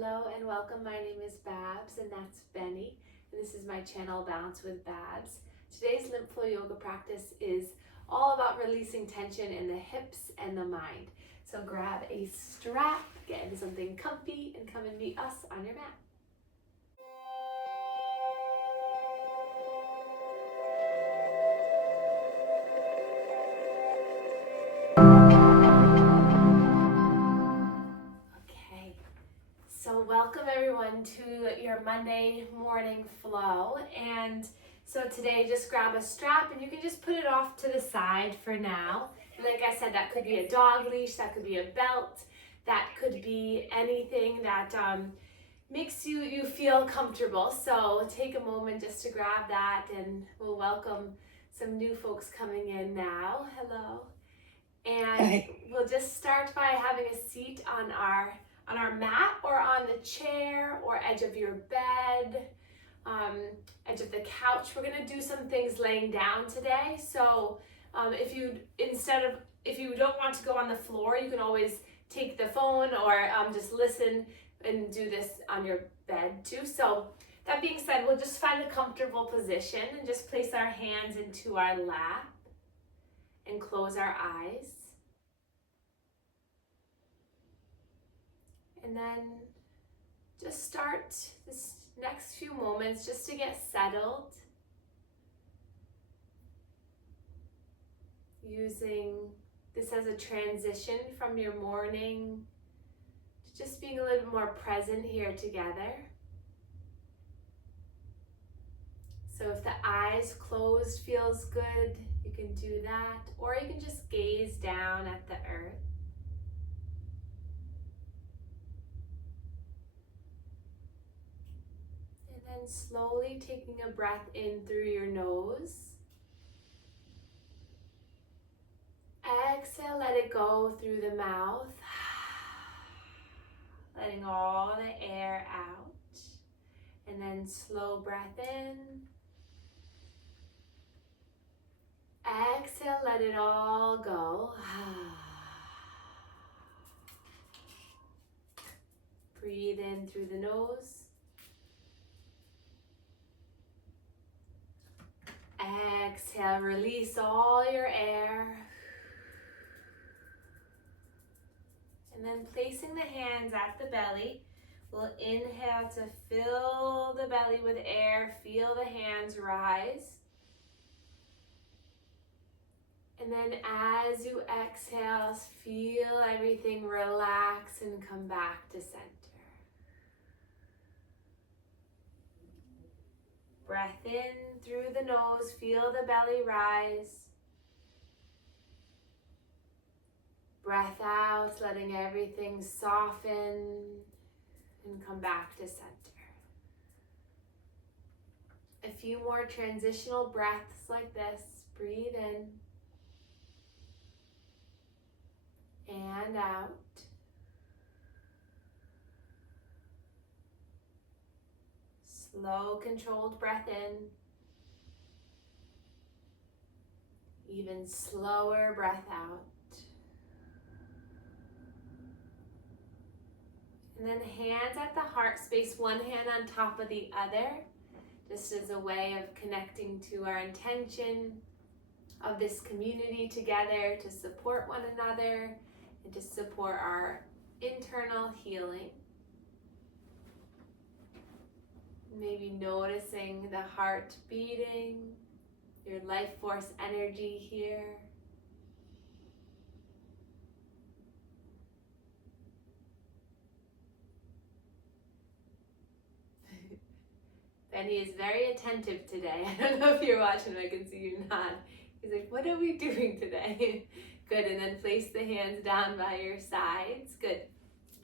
Hello and welcome. My name is Babz and that's Benny. And this is my channel, Balance with Babz. Today's Lymph Flow Yoga practice is all about releasing tension in the hips and the mind. So grab a strap, get into something comfy, and come and meet us on your mat. So welcome everyone to your Monday morning flow. And so today just grab a strap and you can just put it off to the side for now. And like I said, that could be a dog leash, that could be a belt, that could be anything that makes you feel comfortable. So take a moment just to grab that, and we'll welcome some new folks coming in now. Hello. And we'll just start by having a seat on our mat or on the chair or edge of your bed, edge of the couch. We're gonna do some things laying down today. So if you don't want to go on the floor, you can always take the phone or just listen and do this on your bed too. So that being said, we'll just find a comfortable position and just place our hands into our lap and close our eyes. And then just start this next few moments just to get settled, using this as a transition from your morning to just being a little bit more present here together. So if the eyes closed feels good, you can do that, or you can just gaze down at the earth. And slowly taking a breath in through your nose. Exhale, let it go through the mouth. Letting all the air out. And then slow breath in. Exhale, let it all go. Breathe in through the nose. Exhale, release all your air. And then placing the hands at the belly, we'll inhale to fill the belly with air. Feel the hands rise. And then as you exhale, feel everything relax and come back to center. Breath in through the nose, feel the belly rise. Breath out, letting everything soften and come back to center. A few more transitional breaths like this. Breathe in and out. Slow, controlled breath in. Even slower breath out. And then hands at the heart space, one hand on top of the other, just as a way of connecting to our intention of this community together to support one another and to support our internal healing. Maybe noticing the heart beating, your life force energy here. Benny is very attentive today. I don't know if you're watching, I can see you nod. He's like, what are we doing today? Good, and then place the hands down by your sides. Good.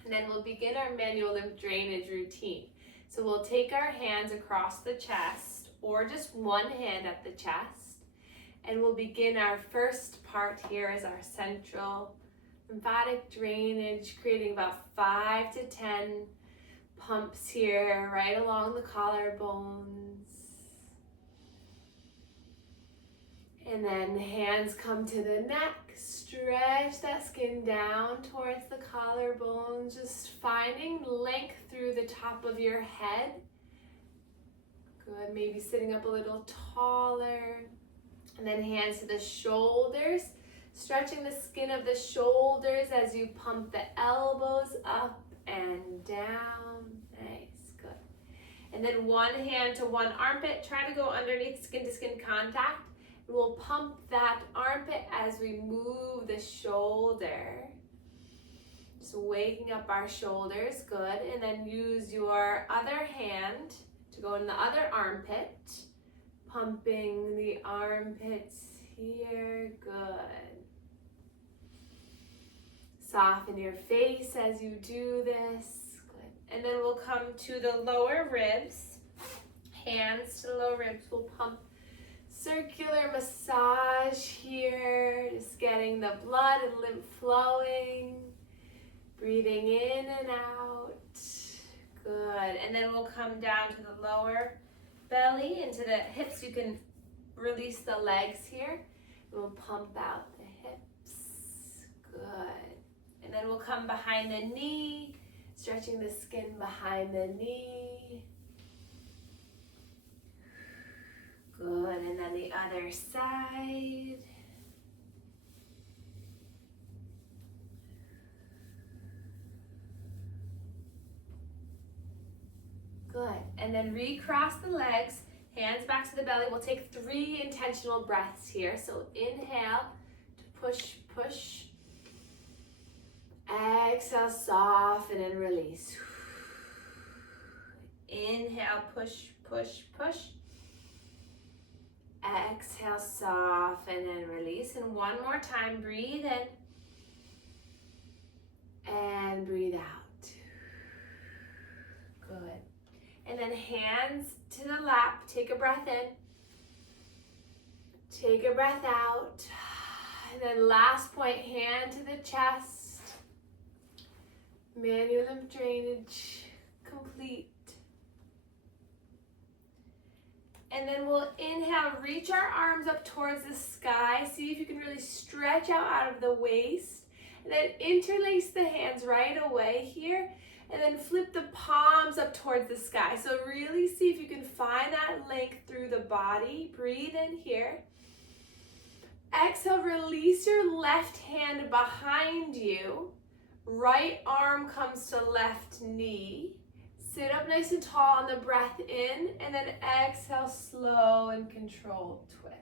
And then we'll begin our manual lymph drainage routine. So we'll take our hands across the chest, or just one hand at the chest, and we'll begin our first part here as our central lymphatic drainage, creating about 5 to 10 pumps here right along the collarbones. And then hands come to the neck. Stretch that skin down towards the collarbones. Just finding length through the top of your head. Good. Maybe sitting up a little taller. And then hands to the shoulders. Stretching the skin of the shoulders as you pump the elbows up and down. Nice. Good. And then one hand to one armpit. Try to go underneath skin to skin contact. We'll pump that armpit as we move the shoulder. Just waking up our shoulders, good. And then use your other hand to go in the other armpit. Pumping the armpits here, good. Soften your face as you do this, good. And then we'll come to the lower ribs. Hands to the lower ribs, we'll pump circular massage here, just getting the blood and lymph flowing, breathing in and out, good. And then we'll come down to the lower belly, into the hips. You can release the legs here. We'll pump out the hips, good. And then we'll come behind the knee, stretching the skin behind the knee. Good, and then the other side. Good, and then recross the legs, hands back to the belly. We'll take 3 intentional breaths here. So inhale to push, push. Exhale, soften and release. Inhale, push, push, push. Exhale, soften and release. And one more time, breathe in and breathe out. Good. And then hands to the lap. Take a breath in. Take a breath out. And then last point, hand to the chest. Manual lymph drainage complete. And then we'll inhale, reach our arms up towards the sky. See if you can really stretch out of the waist. And then interlace the hands right away here. And then flip the palms up towards the sky. So really see if you can find that length through the body. Breathe in here. Exhale, release your left hand behind you. Right arm comes to left knee. Sit up nice and tall on the breath in, and then exhale, slow and controlled twist.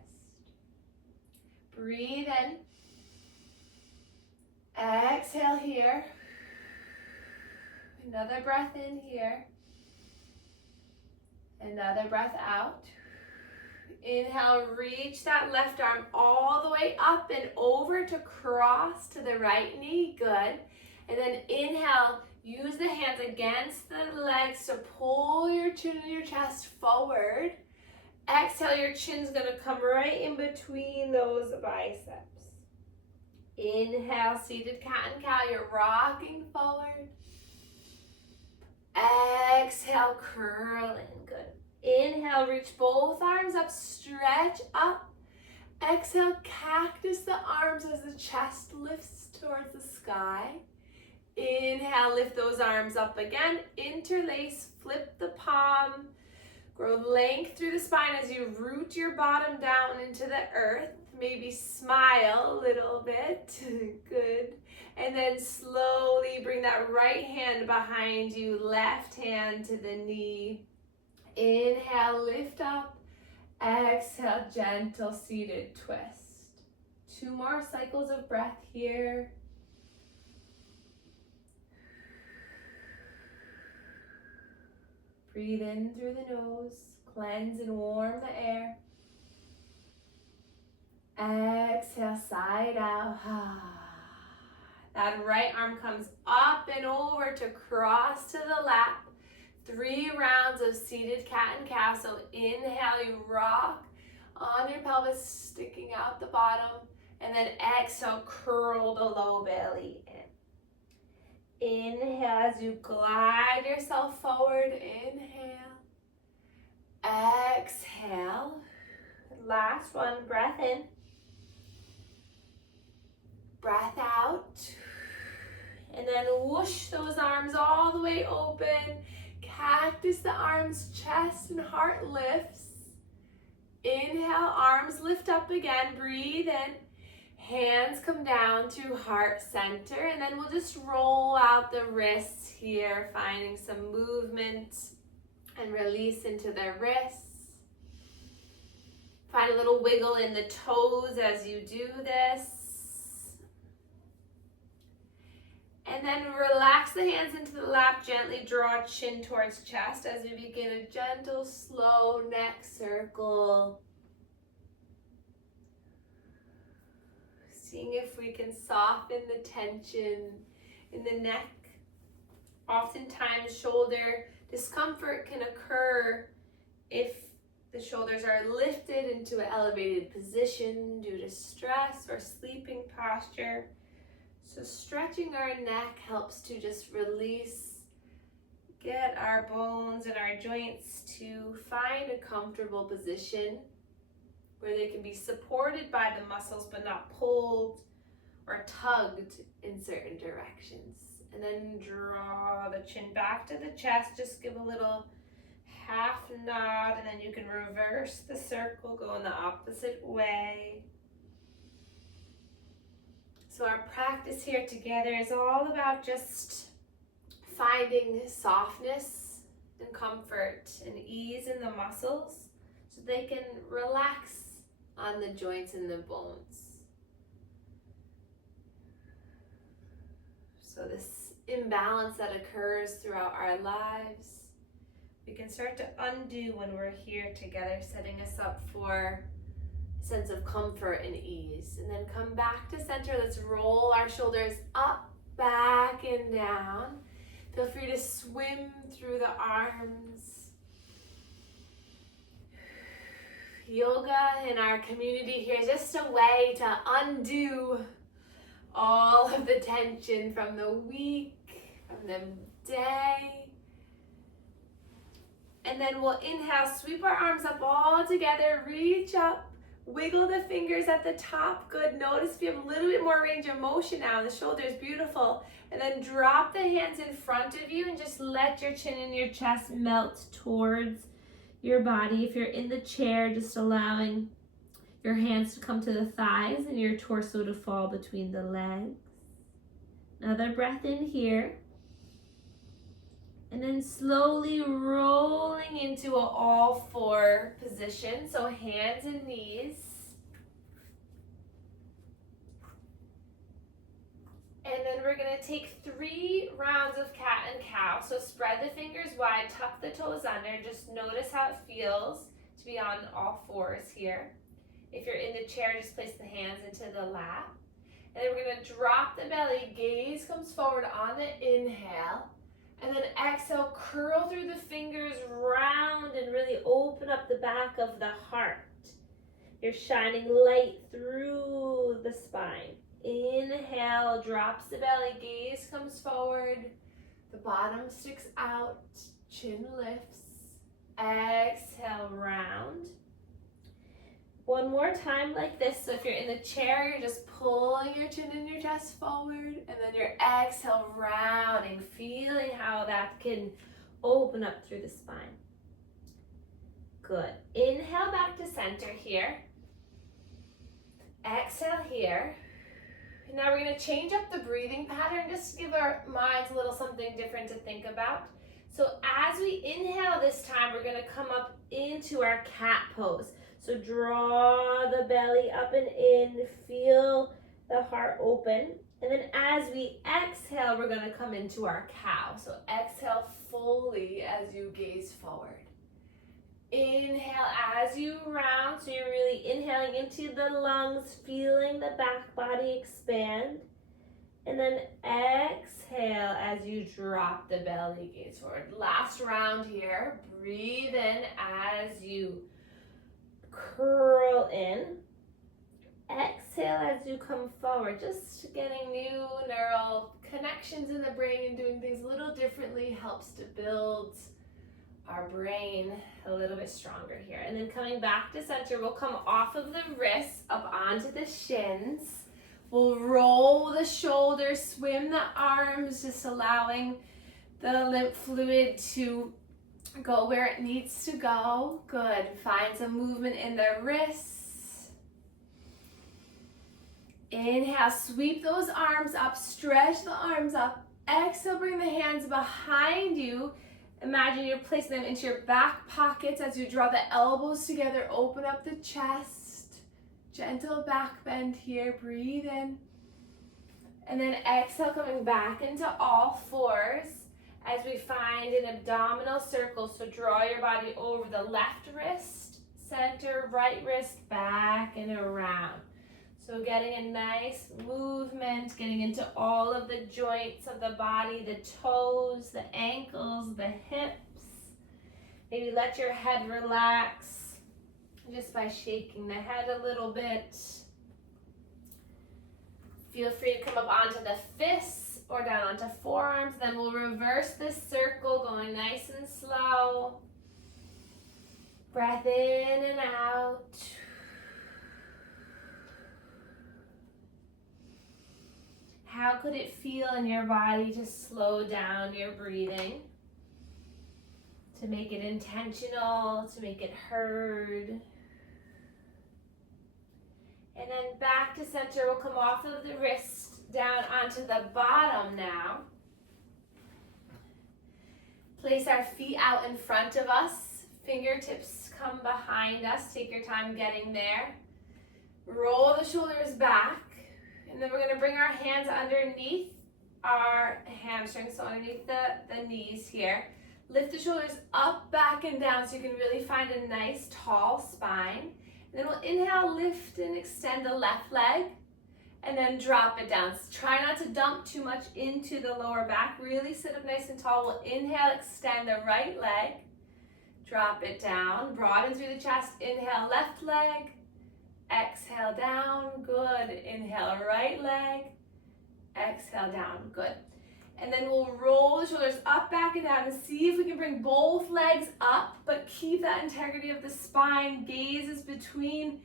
Breathe in. Exhale here. Another breath in here. Another breath out. Inhale, reach that left arm all the way up and over to cross to the right knee. Good. And then inhale, use the hands against the legs to pull your chin and your chest forward. Exhale, your chin's gonna come right in between those biceps. Inhale, seated cat and cow, you're rocking forward. Exhale, curling, good. Inhale, reach both arms up, stretch up. Exhale, cactus the arms as the chest lifts towards the sky. Inhale, lift those arms up again. Interlace, flip the palm. Grow length through the spine as you root your bottom down into the earth. Maybe smile a little bit. Good. And then slowly bring that right hand behind you, left hand to the knee. Inhale, lift up. Exhale, gentle seated twist. 2 more cycles of breath here. Breathe in through the nose, cleanse and warm the air. Exhale, side out. That right arm comes up and over to cross to the lap. 3 rounds of seated cat and cow. So inhale, you rock on your pelvis, sticking out the bottom. And then exhale, curl the low belly in. Inhale as you glide yourself forward. Inhale. Exhale. Last one, breath in. Breath out. And then whoosh those arms all the way open. Cactus the arms, chest and heart lifts. Inhale, arms lift up again. Breathe in. Hands come down to heart center. And then we'll just roll out the wrists here, finding some movement and release into the wrists. Find a little wiggle in the toes as you do this. And then relax the hands into the lap, gently draw chin towards chest as we begin a gentle, slow neck circle. Seeing if we can soften the tension in the neck. Oftentimes shoulder discomfort can occur if the shoulders are lifted into an elevated position due to stress or sleeping posture. So stretching our neck helps to just release, get our bones and our joints to find a comfortable position where they can be supported by the muscles but not pulled or tugged in certain directions. And then draw the chin back to the chest, just give a little half nod, and then you can reverse the circle, go in the opposite way. So our practice here together is all about just finding softness and comfort and ease in the muscles so they can relax on the joints and the bones. So this imbalance that occurs throughout our lives, we can start to undo when we're here together, setting us up for a sense of comfort and ease. And then come back to center. Let's roll our shoulders up, back, and down. Feel free to swim through the arms. Yoga in our community here is just a way to undo all of the tension from the week, from the day. And then we'll inhale, sweep our arms up all together, reach up, wiggle the fingers at the top. Good. Notice if you have a little bit more range of motion now in the shoulders. Beautiful. And then drop the hands in front of you and just let your chin and your chest melt towards your body. If you're in the chair, just allowing your hands to come to the thighs and your torso to fall between the legs. Another breath in here. And then slowly rolling into an all four position. So hands and knees. And then we're gonna take 3 rounds of cat and cow. So spread the fingers wide, tuck the toes under. Just notice how it feels to be on all fours here. If you're in the chair, just place the hands into the lap. And then we're gonna drop the belly, gaze comes forward on the inhale. And then exhale, curl through the fingers, round and really open up the back of the heart. You're shining light through the spine. Inhale, drops the belly, gaze comes forward. The bottom sticks out, chin lifts. Exhale, round. One more time like this. So if you're in the chair, you're just pulling your chin and your chest forward, and then your exhale, rounding, feeling how that can open up through the spine. Good. Inhale back to center here. Exhale here. And now we're going to change up the breathing pattern just to give our minds a little something different to think about. So as we inhale this time, we're going to come up into our cat pose. So draw the belly up and in, feel the heart open. And then as we exhale, we're gonna come into our cow. So exhale fully as you gaze forward. Inhale as you round, so you're really inhaling into the lungs, feeling the back body expand. And then exhale as you drop the belly, gaze forward. Last round here, breathe in as you curl in. Exhale as you come forward, just getting new neural connections in the brain and doing things a little differently helps to build our brain a little bit stronger here. And then coming back to center, we'll come off of the wrists up onto the shins. We'll roll the shoulders, swim the arms, just allowing the lymph fluid to go where it needs to go. Good. Find some movement in the wrists. Inhale, sweep those arms up, stretch the arms up. Exhale, bring the hands behind you. Imagine you're placing them into your back pockets as you draw the elbows together, open up the chest. Gentle back bend here, breathe in. And then exhale, coming back into all fours as we find an abdominal circle. So draw your body over the left wrist, center, right wrist, back and around. So getting a nice movement, getting into all of the joints of the body, the toes, the ankles, the hips. Maybe let your head relax just by shaking the head a little bit. Feel free to come up onto the fists or down onto forearms. Then we'll reverse this circle, going nice and slow. Breath in and out. How could it feel in your body to slow down your breathing? To make it intentional, to make it heard. And then back to center, we'll come off of the wrist down onto the bottom now. Place our feet out in front of us. Fingertips come behind us. Take your time getting there. Roll the shoulders back. And then we're going to bring our hands underneath our hamstrings, so underneath the knees here. Lift the shoulders up, back, and down so you can really find a nice tall spine. And then we'll inhale, lift and extend the left leg, and then drop it down. So try not to dump too much into the lower back. Really sit up nice and tall. We'll inhale, extend the right leg, drop it down, broaden through the chest. Inhale, left leg. Exhale down, good. Inhale, right leg. Exhale down, good. And then we'll roll the shoulders up, back, and down and see if we can bring both legs up, but keep that integrity of the spine. Gaze is between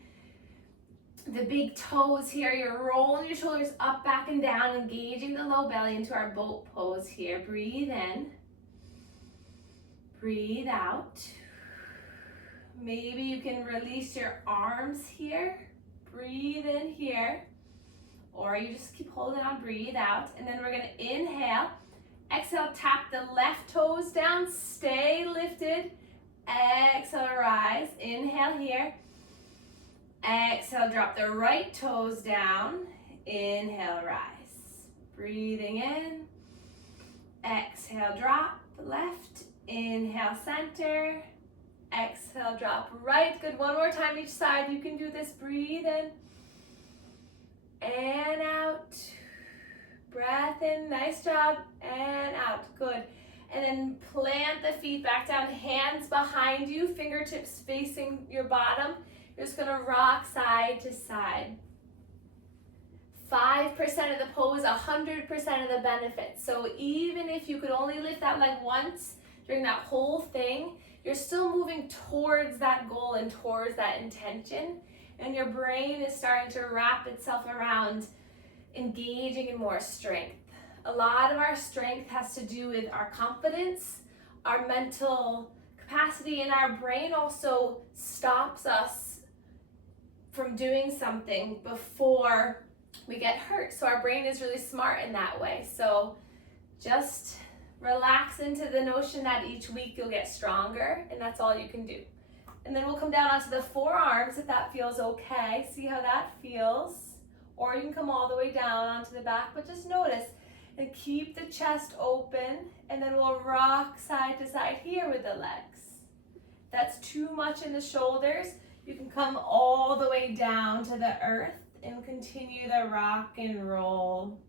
the big toes here. You're rolling your shoulders up, back, and down, engaging the low belly into our boat pose here. Breathe in. Breathe out. Maybe you can release your arms here. Breathe in here. Or you just keep holding on, breathe out. And then we're gonna inhale. Exhale, tap the left toes down, stay lifted. Exhale, rise. Inhale here. Exhale, drop the right toes down. Inhale, rise. Breathing in. Exhale, drop left. Inhale, center. Exhale, drop right. Good. One more time each side. You can do this. Breathe in and out. Breath in. Nice job. And out. Good. And then plant the feet back down. Hands behind you. Fingertips facing your bottom. You're just going to rock side to side. 5% of the pose, 100% of the benefits. So even if you could only lift that leg once during that whole thing, you're still moving towards that goal and towards that intention, and your brain is starting to wrap itself around engaging in more strength. A lot of our strength has to do with our confidence, our mental capacity, and our brain also stops us from doing something before we get hurt. So our brain is really smart in that way. So just relax into the notion that each week you'll get stronger, and that's all you can do. And then we'll come down onto the forearms if that feels okay. See how that feels. Or you can come all the way down onto the back, but just notice and keep the chest open, and then we'll rock side to side here with the legs. If that's too much in the shoulders, you can come all the way down to the earth and continue the rock and roll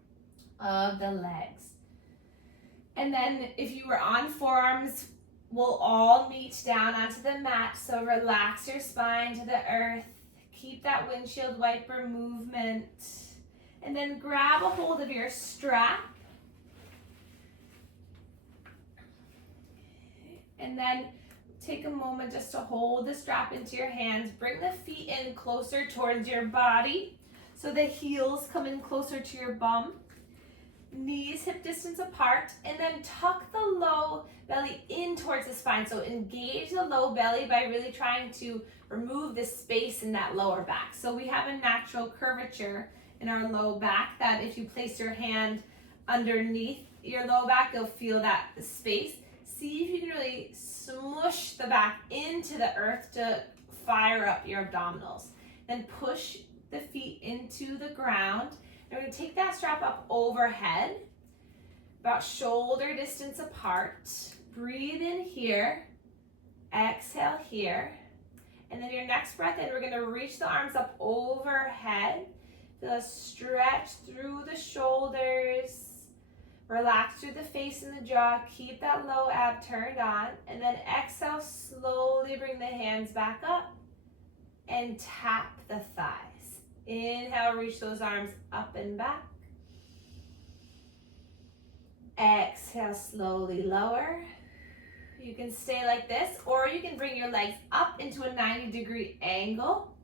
of the legs. And then if you were on forearms, we'll all meet down onto the mat. So relax your spine to the earth. Keep that windshield wiper movement. And then grab a hold of your strap. And And then take a moment just to hold the strap into your hands. Bring the feet in closer towards your body. So the heels come in closer to your bum. Knees hip distance apart, and then tuck the low belly in towards the spine. So engage the low belly by really trying to remove the space in that lower back. So we have a natural curvature in our low back that if you place your hand underneath your low back, you'll feel that space. See if you can really smush the back into the earth to fire up your abdominals. Then push the feet into the ground. We're going to take that strap up overhead, about shoulder distance apart. Breathe in here, exhale here, and then your next breath in, we're going to reach the arms up overhead. Feel a stretch through the shoulders, relax through the face and the jaw, keep that low ab turned on, and then exhale, slowly bring the hands back up and tap the thighs. Inhale, reach those arms up and back. Exhale, slowly lower. You can stay like this, or you can bring your legs up into a 90-degree angle.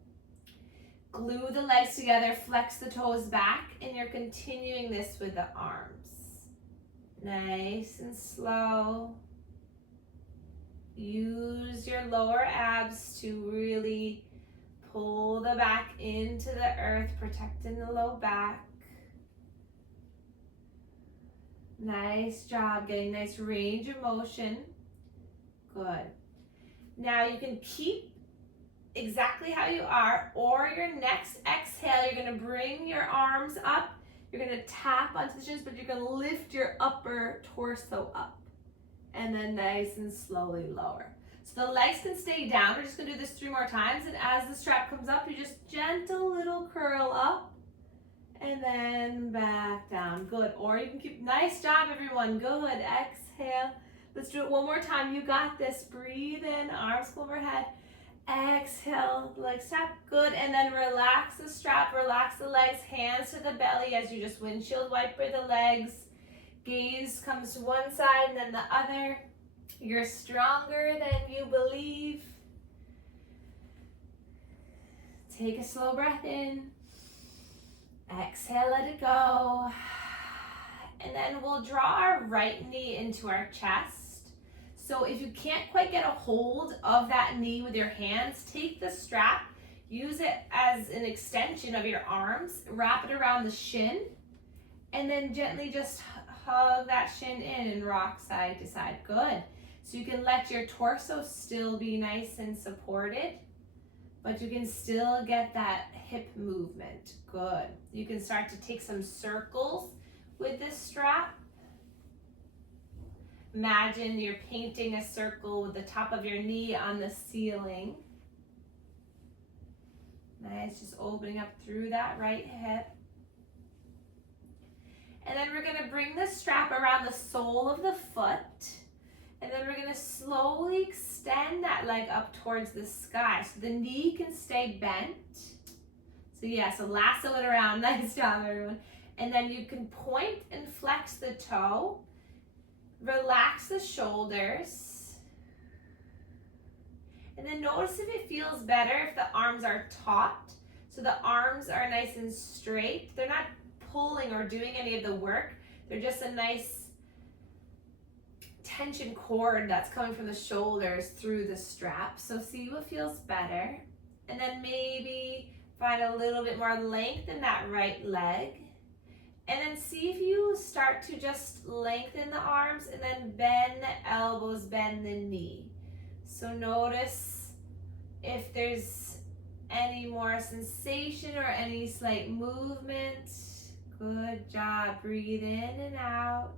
Glue the legs together, flex the toes back, and you're continuing this with the arms. Nice and slow. Use your lower abs to really pull the back into the earth, protecting the low back. Nice job, getting nice range of motion. Good. Now you can keep exactly how you are, or your next exhale, you're going to bring your arms up. You're going to tap onto the shins, but you're going to lift your upper torso up. And then nice and slowly lower. So the legs can stay down. We're just going to do this 3 more times. And as the strap comes up, you just gentle little curl up. And then back down. Good. Or you can keep, nice job everyone. Good. Exhale. Let's do it one more time. You got this. Breathe in, arms come overhead. Exhale, legs tap. Good. And then relax the strap, relax the legs, hands to the belly as you just windshield wiper the legs. Gaze comes to one side and then the other. You're stronger than you believe. Take a slow breath in. Exhale, let it go. And then we'll draw our right knee into our chest. So if you can't quite get a hold of that knee with your hands, take the strap, use it as an extension of your arms, wrap it around the shin, and then gently just hug that shin in and rock side to side. Good. So you can let your torso still be nice and supported, but you can still get that hip movement. Good. You can start to take some circles with this strap. Imagine you're painting a circle with the top of your knee on the ceiling. Nice, just opening up through that right hip. And then we're going to bring the strap around the sole of the foot. And then we're going to slowly extend that leg up towards the sky. So the knee can stay bent. So yeah, so lasso it around. Nice job, everyone. And then you can point and flex the toe. Relax the shoulders. And then notice if it feels better if the arms are taut. So the arms are nice and straight. They're not pulling or doing any of the work. They're just a nice tension cord that's coming from the shoulders through the strap. So see what feels better. And then maybe find a little bit more length in that right leg. And then see if you start to just lengthen the arms and then bend the elbows, bend the knee. So notice if there's any more sensation or any slight movement. Good job. Breathe in and out.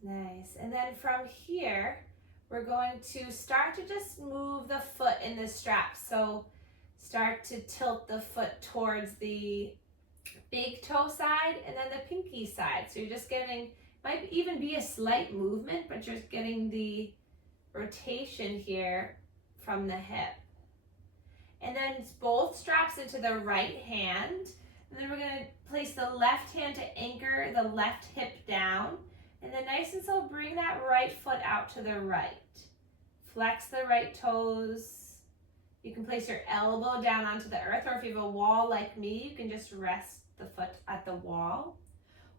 Nice. And then from here, we're going to start to just move the foot in the strap. So start to tilt the foot towards the big toe side and then the pinky side. So you're just getting, might even be a slight movement, but you're getting the rotation here from the hip. And then both straps into the right hand. And then we're going to place the left hand to anchor the left hip down. And then nice and slow, bring that right foot out to the right. Flex the right toes. You can place your elbow down onto the earth, or if you have a wall like me, you can just rest the foot at the wall.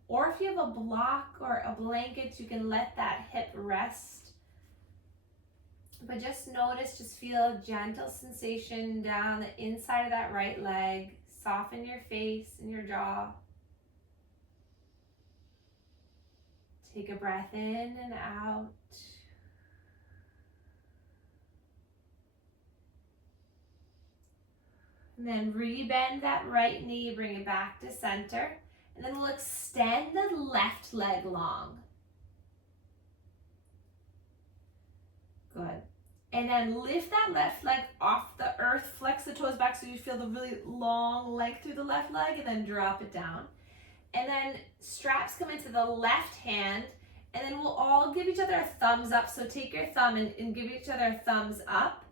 Or if you have a block or a blanket, you can let that hip rest. But just notice, just feel a gentle sensation down the inside of that right leg. Soften your face and your jaw. Take a breath in and out. And then rebend that right knee, bring it back to center. And then we'll extend the left leg long. Good. And then lift that left leg off the earth, flex the toes back so you feel the really long length through the left leg, and then drop it down. And then straps come into the left hand, and then we'll all give each other a thumbs up. So take your thumb and give each other a thumbs up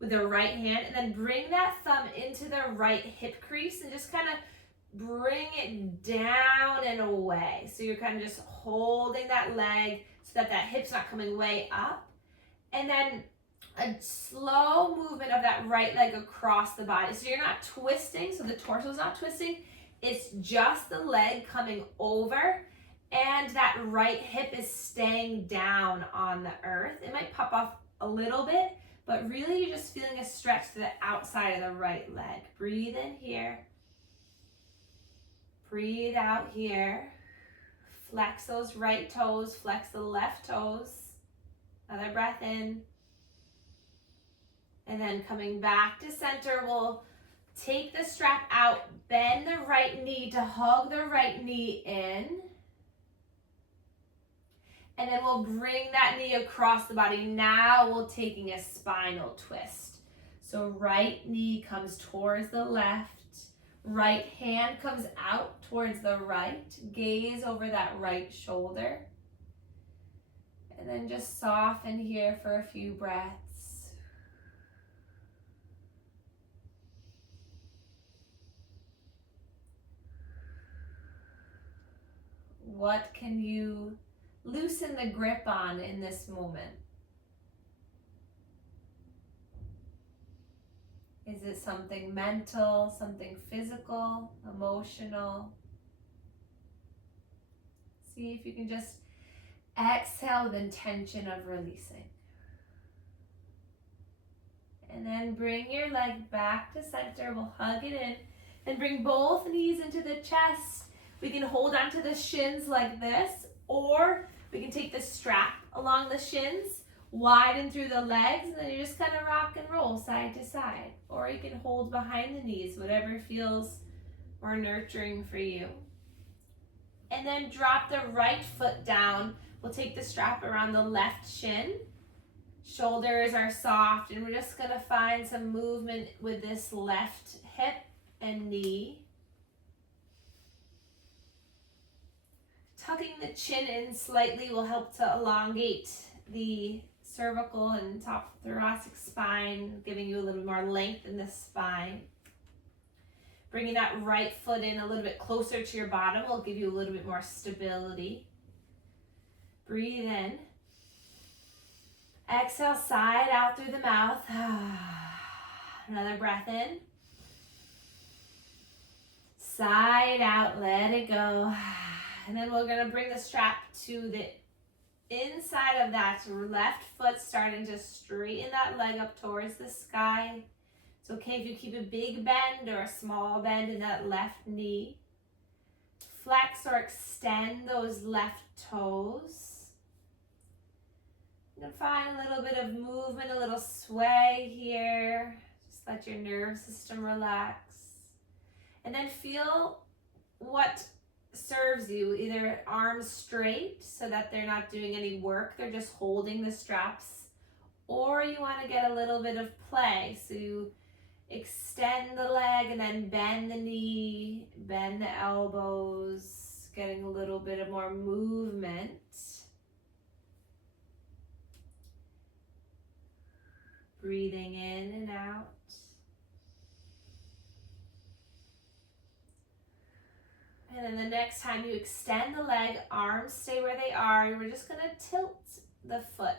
with the right hand, and then bring that thumb into the right hip crease and just kind of bring it down and away. So you're kind of just holding that leg so that that hip's not coming way up. And then a slow movement of that right leg across the body. So you're not twisting, so the torso is not twisting. It's just the leg coming over, and that right hip is staying down on the earth. It might pop off a little bit, but really you're just feeling a stretch to the outside of the right leg. Breathe in here. Breathe out here. Flex those right toes, flex the left toes. Another breath in. And then coming back to center, we'll take the strap out, bend the right knee to hug the right knee in. And then we'll bring that knee across the body. Now we're taking a spinal twist. So right knee comes towards the left. Right hand comes out towards the right. Gaze over that right shoulder. And then just soften here for a few breaths. What can you loosen the grip on in this moment? Is it something mental, something physical, emotional? See if you can just exhale with intention of releasing. And then bring your leg back to center. We'll hug it in and bring both knees into the chest. We can hold onto the shins like this, or we can take the strap along the shins, widen through the legs, and then you just kind of rock and roll side to side. Or you can hold behind the knees, whatever feels more nurturing for you. And then drop the right foot down. We'll take the strap around the left shin. Shoulders are soft, and we're just gonna find some movement with this left hip and knee. Tucking the chin in slightly will help to elongate the cervical and top thoracic spine, giving you a little more length in the spine. Bringing that right foot in a little bit closer to your bottom will give you a little bit more stability. Breathe in. Exhale, side out through the mouth. Another breath in. Side out, let it go. And then we're gonna bring the strap to the inside of that left foot, starting to straighten that leg up towards the sky. It's okay if you keep a big bend or a small bend in that left knee. Flex or extend those left toes. You can find a little bit of movement, a little sway here. Just let your nerve system relax. And then feel what serves you, either arms straight so that they're not doing any work, they're just holding the straps, or you want to get a little bit of play, so you extend the leg and then bend the knee, bend the elbows, getting a little bit of more movement. Breathing in and out. And then the next time you extend the leg, arms stay where they are. We're just going to tilt the foot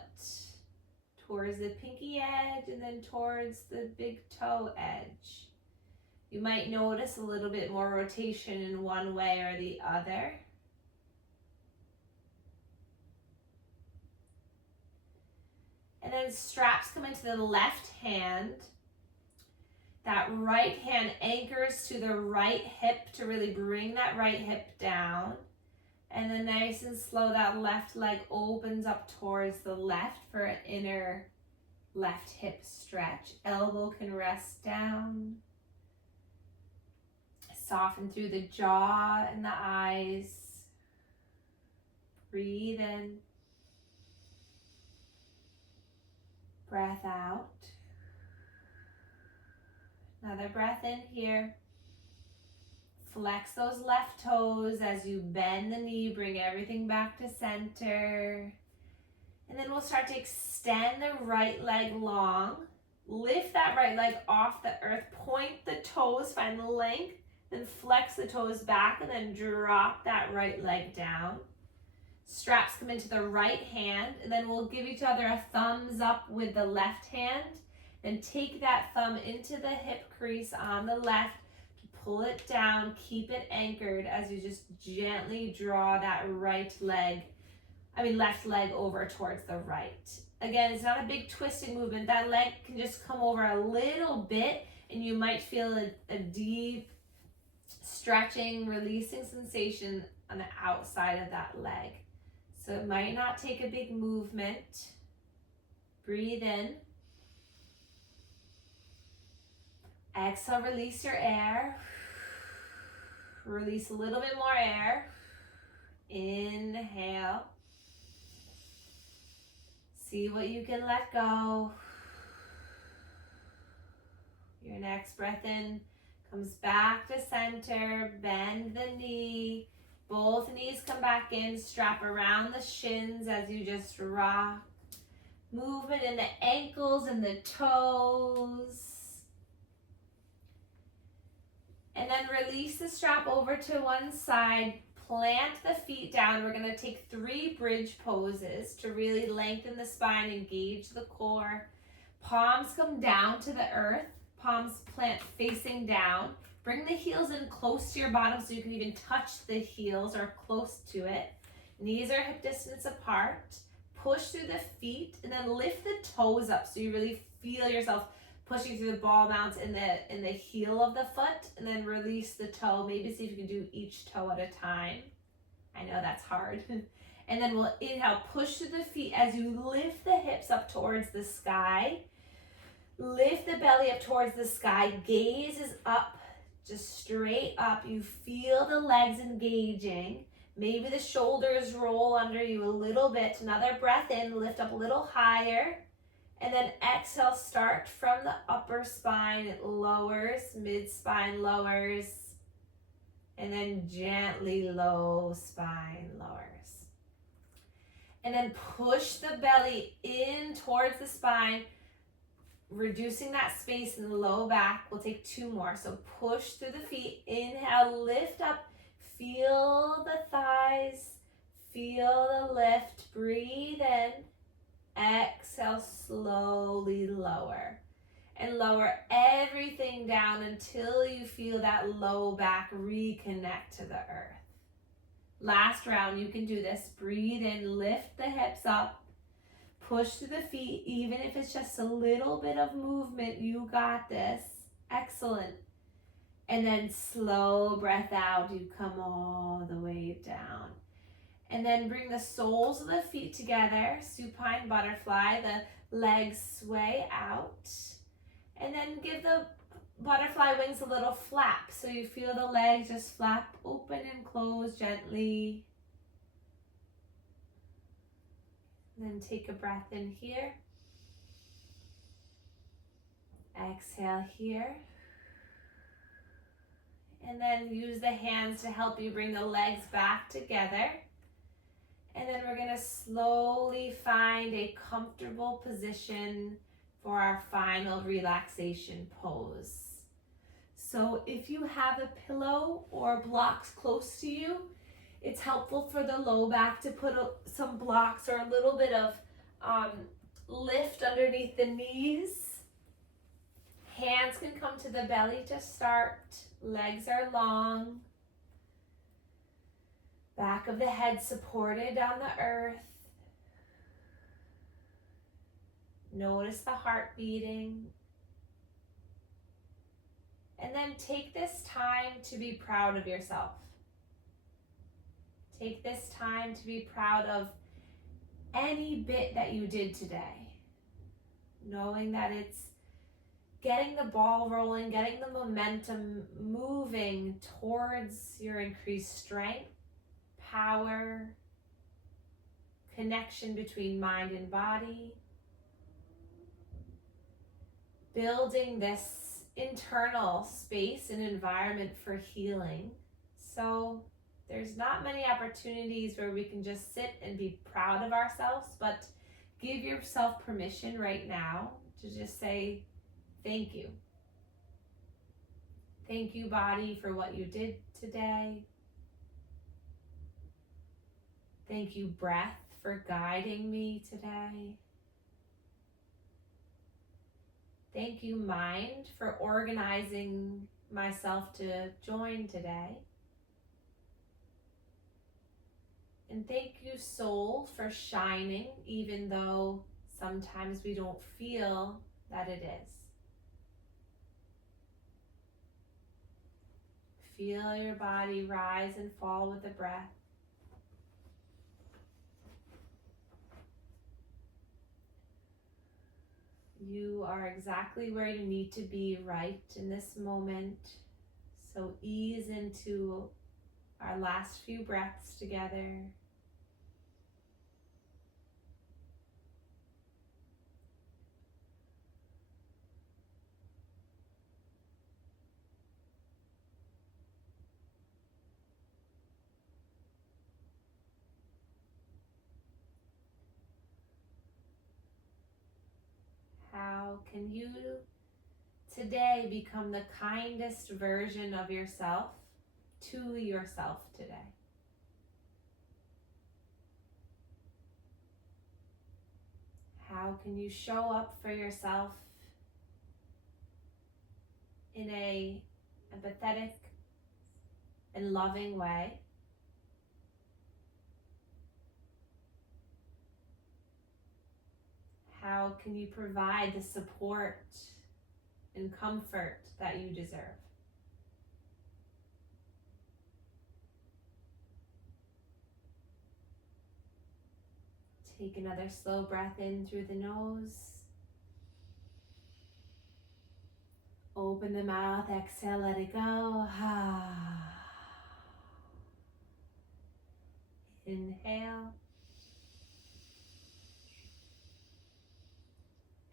towards the pinky edge and then towards the big toe edge. You might notice a little bit more rotation in one way or the other. And then straps come into the left hand. That right hand anchors to the right hip to really bring that right hip down. And then nice and slow, that left leg opens up towards the left for an inner left hip stretch. Elbow can rest down. Soften through the jaw and the eyes. Breathe in. Breath out. Another breath in here. Flex those left toes as you bend the knee, bring everything back to center. And then we'll start to extend the right leg long. Lift that right leg off the earth, point the toes, find the length, then flex the toes back and then drop that right leg down. Straps come into the right hand, and then we'll give each other a thumbs up with the left hand and take that thumb into the hip crease on the left to pull it down, keep it anchored as you just gently draw that left leg over towards the right. Again, it's not a big twisting movement. That leg can just come over a little bit and you might feel a deep stretching, releasing sensation on the outside of that leg. So it might not take a big movement. Breathe in. Exhale, release your air. Release a little bit more air. Inhale. See what you can let go. Your next breath in comes back to center. Bend the knee. Both knees come back in. Strap around the shins as you just rock. Movement in the ankles and the toes. And then release the strap over to one side. Plant the feet down. We're going to take 3 bridge poses to really lengthen the spine, engage the core. Palms come down to the earth. Palms plant facing down. Bring the heels in close to your bottom so you can even touch the heels or close to it. Knees are hip distance apart. Push through the feet and then lift the toes up so you really feel yourself pushing through the ball mounts in the heel of the foot, and then release the toe. Maybe see if you can do each toe at a time. I know that's hard. And then we'll inhale, push through the feet as you lift the hips up towards the sky. Lift the belly up towards the sky. Gaze is up, just straight up. You feel the legs engaging. Maybe the shoulders roll under you a little bit. Another breath in, lift up a little higher. And then exhale, start from the upper spine, it lowers, mid-spine lowers, and then gently low spine lowers. And then push the belly in towards the spine, reducing that space in the low back. We'll take 2 more. So push through the feet, inhale, lift up, feel the thighs, feel the lift, breathe in. Exhale, slowly lower. And lower everything down until you feel that low back reconnect to the earth. Last round, you can do this. Breathe in, lift the hips up. Push through the feet, even if it's just a little bit of movement, you got this. Excellent. And then slow breath out, you come all the way down. And then bring the soles of the feet together, supine butterfly, the legs sway out. And then give the butterfly wings a little flap, so you feel the legs just flap open and close gently. And then take a breath in here. Exhale here. And then use the hands to help you bring the legs back together. And then we're going to slowly find a comfortable position for our final relaxation pose. So So if you have a pillow or blocks close to you, it's helpful for the low back to put some blocks or a little bit of lift underneath the knees. Hands can come to the belly to start. Legs are long. Back of the head supported on the earth. Notice the heart beating. And then take this time to be proud of yourself. Take this time to be proud of any bit that you did today. Knowing that it's getting the ball rolling, getting the momentum moving towards your increased strength, power, connection between mind and body. Building this internal space and environment for healing. So there's not many opportunities where we can just sit and be proud of ourselves, but give yourself permission right now to just say, thank you. Thank you, body, for what you did today. Thank you, breath, for guiding me today. Thank you, mind, for organizing myself to join today. And thank you, soul, for shining, even though sometimes we don't feel that it is. Feel your body rise and fall with the breath. You are exactly where you need to be right in this moment. So ease into our last few breaths together. How can you today become the kindest version of yourself to yourself today? How can you show up for yourself in a empathetic and loving way? How can you provide the support and comfort that you deserve? Take another slow breath in through the nose. Open the mouth, exhale, let it go. Inhale.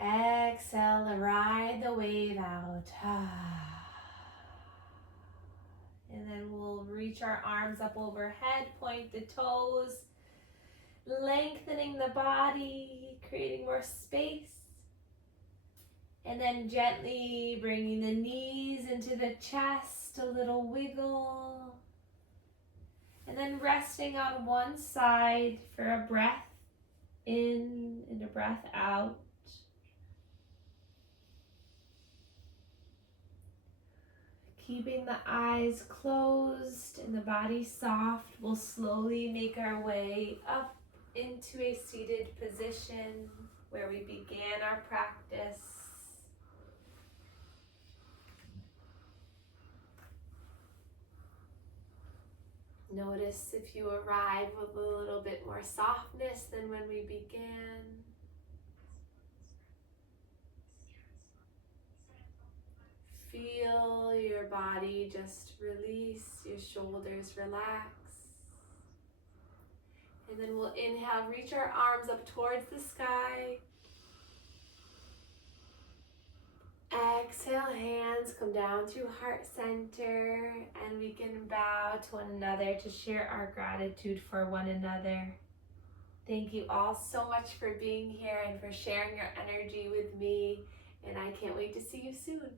Exhale, ride the wave out. And then we'll reach our arms up overhead, point the toes, lengthening the body, creating more space. And then gently bringing the knees into the chest, a little wiggle. And then resting on one side for a breath in and a breath out. Keeping the eyes closed and the body soft, we'll slowly make our way up into a seated position where we began our practice. Notice if you arrive with a little bit more softness than when we began. Feel your body just release, your shoulders relax. And then we'll inhale, reach our arms up towards the sky. Exhale, hands come down to heart center, and we can bow to one another to share our gratitude for one another. Thank you all so much for being here and for sharing your energy with me, and I can't wait to see you soon.